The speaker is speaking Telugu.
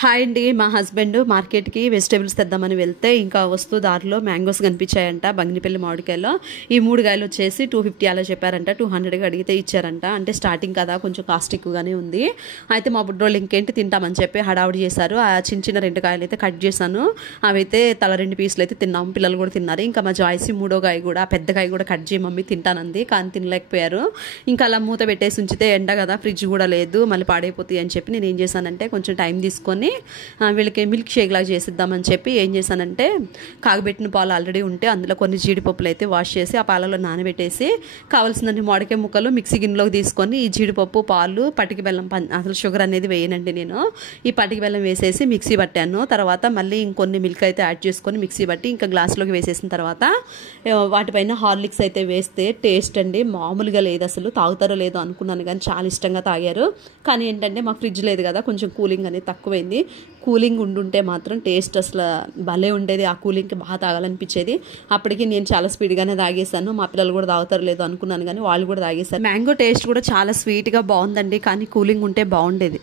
హాయ్ అండి. మా హస్బెండ్ మార్కెట్కి వెజిటేబుల్స్ తెద్దామని వెళ్తే ఇంకా వస్తూ దారిలో మ్యాంగోస్ కనిపించాయంట. బంగినపల్లి మామిడికాయలో ఈ 3 కాయలు వచ్చేసి 250 అలా చెప్పారంట. 200కి అడిగితే ఇచ్చారంట. అంటే స్టార్టింగ్ కదా, కొంచెం కాస్ట్ ఎక్కువగానే ఉంది. అయితే మా బుడ్డోళ్ళు ఇంకేంటి తింటామని చెప్పి హడావుడి చేశారు. ఆ చిన్న 2 కాయలు అయితే కట్ చేశాను. అవైతే తల 2 పీసులు అయితే తిన్నాము. పిల్లలు కూడా తిన్నారు. ఇంకా మా జాయిసి 3వ కాయ కూడా, పెద్ద కాయ కూడా కట్ చేయి మమ్మీ తింటానంది, కానీ తినలేకపోయారు. ఇంకా అలా మూత పెట్టేసి ఉంచితే ఎండ కదా, ఫ్రిడ్జ్ కూడా లేదు, మళ్ళీ పాడైపోతాయి అని చెప్పి నేను ఏం చేశానంటే కొంచెం టైం తీసుకొని వీళ్ళకి మిల్క్ షేక్ లాగా చేసిద్దామని చెప్పి ఏం చేశానంటే కాగబెట్టిన పాలు ఆల్రెడీ ఉంటే అందులో కొన్ని జీడిపప్పులు అయితే వాష్ చేసి ఆ పాలలో నానబెట్టేసి కావాల్సినన్ని మామిడికాయ ముక్కలు మిక్సీ గిన్నెలోకి తీసుకొని ఈ జీడిపప్పు, పాలు, పటికి బెల్లం, అసలు షుగర్ అనేది వేయనండి నేను, ఈ పటికి బెల్లం వేసేసి మిక్సీ పట్టాను. తర్వాత మళ్ళీ ఇంకొన్ని మిల్క్ అయితే యాడ్ చేసుకొని మిక్సీ పట్టి ఇంకా గ్లాస్లోకి వేసేసిన తర్వాత వాటిపైన హార్లిక్స్ అయితే వేస్తే టేస్ట్ అండి మామూలుగా లేదు. అసలు తాగుతారో లేదో అనుకున్నాను కానీ చాలా ఇష్టంగా తాగారు. కానీ ఏంటంటే మాకు ఫ్రిడ్జ్ లేదు కదా, కొంచెం కూలింగ్ అనేది తక్కువైంది. కూలింగ్ ఉండుంటే మాత్రం టేస్ట్ అసలు భలే ఉండేది. ఆ కూలింగ్కి బాగా తాగాలనిపించేది. అప్పటికి నేను చాలా స్పీడ్గానే తాగేసాను. మా పిల్లలు కూడా తాగుతారు లేదో అనుకున్నాను కానీ వాళ్ళు కూడా తాగేసారు. మ్యాంగో టేస్ట్ కూడా చాలా స్వీట్గా బాగుందండి, కానీ కూలింగ్ ఉంటే బాగుండేది.